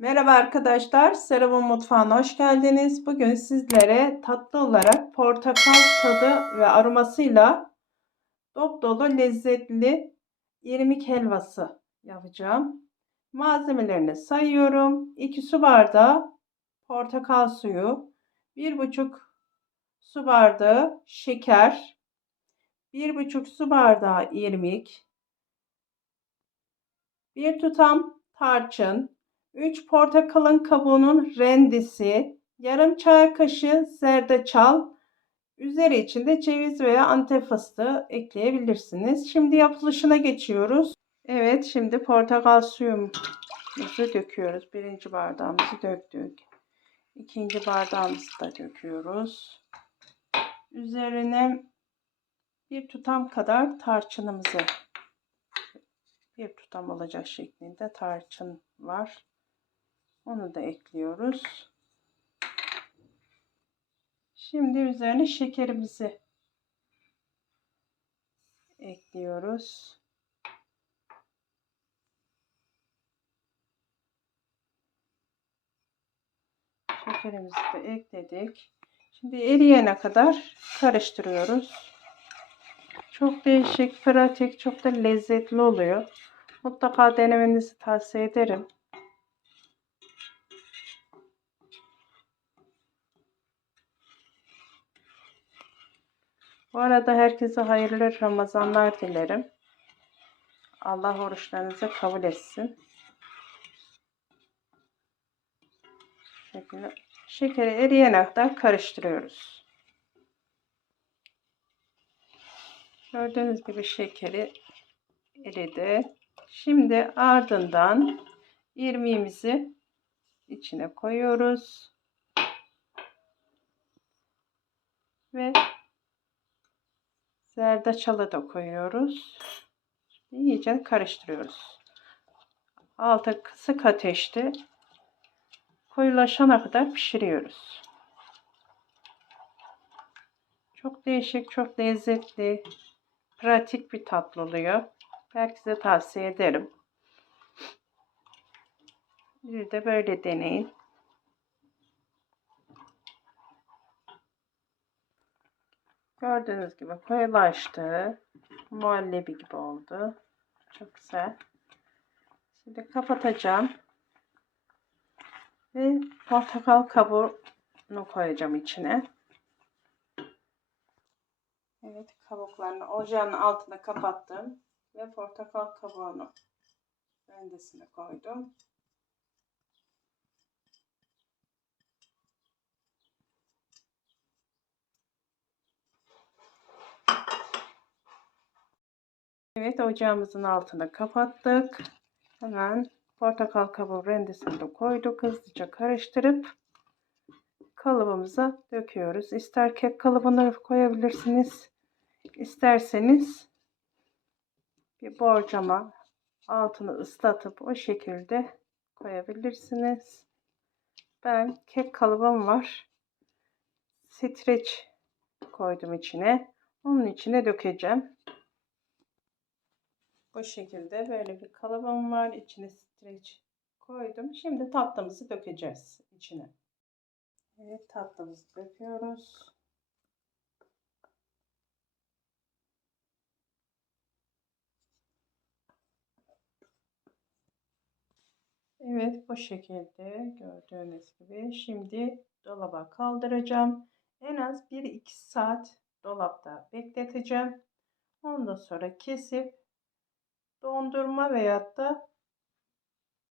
Merhaba arkadaşlar, Serap'ın mutfağına hoş geldiniz. Bugün sizlere tatlı olarak portakal tadı ve aromasıyla dop dolu lezzetli irmik helvası yapacağım. Malzemelerini sayıyorum. 2 su bardağı portakal suyu, 1,5 su bardağı şeker, 1,5 su bardağı irmik, 1 tutam tarçın, 3 portakalın kabuğunun rendesi, yarım çay kaşığı zerdeçal, üzeri için de ceviz veya antep fıstığı ekleyebilirsiniz. Şimdi yapılışına geçiyoruz. Evet, şimdi portakal suyumuzu döküyoruz. Birinci bardağımızı döktük. İkinci bardağımızı da döküyoruz. Üzerine bir tutam kadar tarçınımızı bir tutam olacak şeklinde tarçın var. Onu da ekliyoruz. Şimdi üzerine şekerimizi ekliyoruz. Şekerimizi de ekledik. Şimdi eriyene kadar karıştırıyoruz. Çok değişik, pratik, çok da lezzetli oluyor. Mutlaka denemenizi tavsiye ederim. Bu arada herkese hayırlı Ramazanlar dilerim. Allah oruçlarınızı kabul etsin. Şekilde şekeri eriyene kadar karıştırıyoruz. Gördüğünüz gibi şekeri eridi. Şimdi ardından irmiğimizi içine koyuyoruz. Ve zerdeçalı da koyuyoruz. İyice karıştırıyoruz. Altı kısık ateşte koyulaşana kadar pişiriyoruz. Çok değişik, çok lezzetli, pratik bir tatlı oluyor. Herkese tavsiye ederim. Bir de böyle deneyin. Gördüğünüz gibi koyulaştı. Muhallebi gibi oldu. Çok güzel. Şimdi kapatacağım. Ve portakal kabuğunu koyacağım içine. Evet kabuklarını ocağın altına kapattım. Ve portakal kabuğunu rendesine koydum. Evet ocağımızın altını kapattık. Hemen portakal kabuğu rendesini de koyduk. Hızlıca karıştırıp kalıbımıza döküyoruz. İster kek kalıbına koyabilirsiniz. İsterseniz bir borcama altını ıslatıp o şekilde koyabilirsiniz. Ben kek kalıbım var. Streç koydum içine. Onun içine dökeceğim. Bu şekilde böyle bir kalıbım var. İçine streç koydum. Şimdi tatlımızı dökeceğiz içine. Evet tatlımızı döküyoruz. Evet bu şekilde gördüğünüz gibi şimdi dolaba kaldıracağım. En az 1-2 saat dolapta bekleteceğim. Ondan sonra kesip dondurma veyahut da